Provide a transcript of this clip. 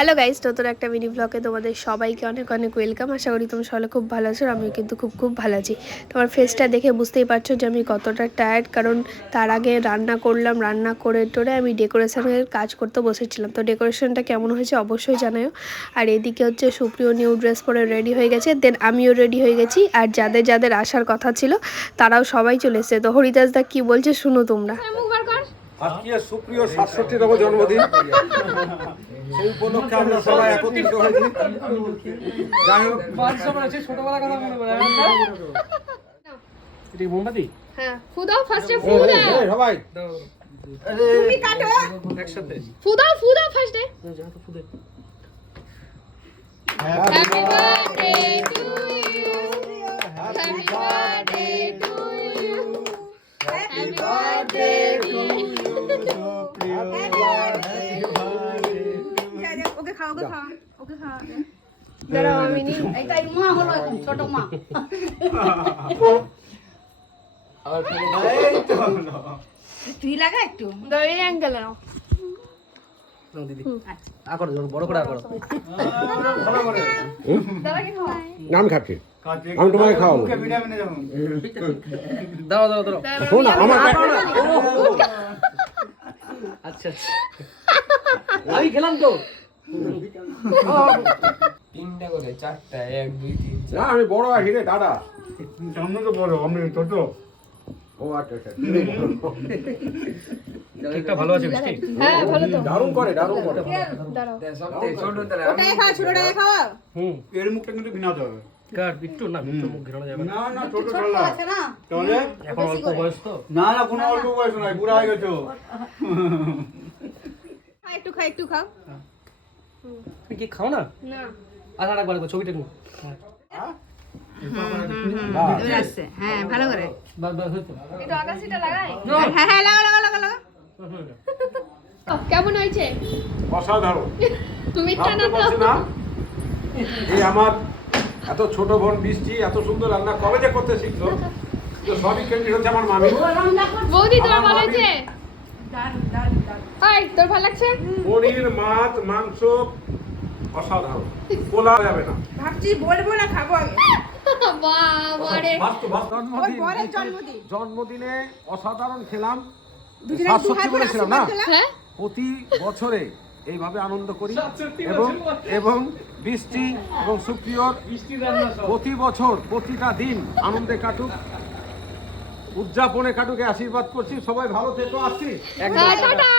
Hello guys, নতুন একটা mini ব্লগে তোমাদের সবাইকে অনেক অনেক ওয়েলকাম। আশা করি তোমরা সবাই খুব ভালো আছো, আমিও কিন্তু খুব ভালো আছি। তোমার ফেসটা দেখে বুঝতেই পারছো যে আমি কতটা টায়ার্ড, কারণ তার আগে রান্না করলাম, রান্না করে টোরে আমি ডেকোরেশনের কাজ করতে বসেছিলাম। তো ডেকোরেশনটা কেমন হয়েছে অবশ্যই জানাও। আর এদিকে হচ্ছে সুপ্রিয় নিউ ড্রেস পরে রেডি হয়ে গেছে, দেন আমিও রেডি হয়ে গেছি। আর যাদের যাদের আসার কথা ছিল তারাও সবাই চলে এসেছে। তো হরিদাস দা কি বলছে শুনো তোমরা। আজকে সুপ্রিয় ৬৭তম জন্মদিন, সেই উপলক্ষে আমরা সবাই একত্রিত হয়েছি। যাই হোক, ছোটবেলা কথা মনে পড়ে। এটা মোমবাতি? হ্যাঁ, ফু দাও, ফার্স্টে ফু দাও। সবাই তুমি কাটো একসাথে ফু দাও ফার্স্টে। Happy birthday to you, happy birthday to you, happy birthday to you. Okay খাও দাঁড়াও আমি নি। এটাই মা হলো এখন ছোট মা। তুই লাগা একটু দড়ি অ্যাঙ্গেল নাও। দিদি আকড় বড় করে আকড়। দাঁড়া কি খাও? নাম খাচ্ছি, আমি তোমাকে খাওয়াবো। দাও দাও দাও। শোন না, আমার আচ্ছা আমি খেলাম তো। তিনটা করে, চারটা, 1 2 3 না, আমি বড় আছি রে দাদা। সামনে তো বড়, আমি ছোট। ও আচ্ছা আচ্ছা, কেকটা ভালো আছে মিষ্টি? হ্যাঁ ভালো তো। দারুণ করে। দাঁড়াও। সবথেকে ছোট তাহলে ওটাই খাও ছোটটাই খাও। হুম এর মুখটা কিন্তু ভিনাতে হবে। কার বিট্টু না, বিট্টু মুখ ঘেরানো যাবে না। না না, ছোট ছোট ছোলা। আছে না তাহলে এখন অল্প বয়স তো। না না, কোনো অল্প বয়স নয়, বুড়া হয়ে গেছো। একটু খাও তুমি কি খাও না? না আচ্ছা একবার ছবিটা নিও। এবার আসছে হ্যাঁ ভালো করে বাস বাস হতো। একটু আকাশিটা লাগাই। হ্যাঁ লাগা কেমন হয়েছে? অসাধারণ। তুমি ভাবতে টানা পারছি তো। না এই আমার এত ছোট বোন বৃষ্টি এত সুন্দর রান্না কবে যে করতে শিখলো। তো সবই ক্রেডিট হচ্ছে আমার মামি। বৌদি তোমার ভালো হয়েছে? হাই, তোর ভালো লাগছে? পনির, মাছ, মাংস অসাধারণ, বলা যাবে না। ভাবছি বলবো না খাবো আগে বাবারে। জন্মদিনে অসাধারণ খেলাম, দুজনে দু হাত ৬৭ করে বলেছিলাম না। আশীর্বাদ হ্যাঁ প্রতি বছরে এইভাবে আনন্দ করি এবং বৃষ্টি এবং সুপ্রিয়র প্রতি বছর প্রতিটা দিন আনন্দে কাটুক, উদযাপনে কাটুক, আশীর্বাদ করছি। সবাই ভালো থেকো, আসছি। টাটা।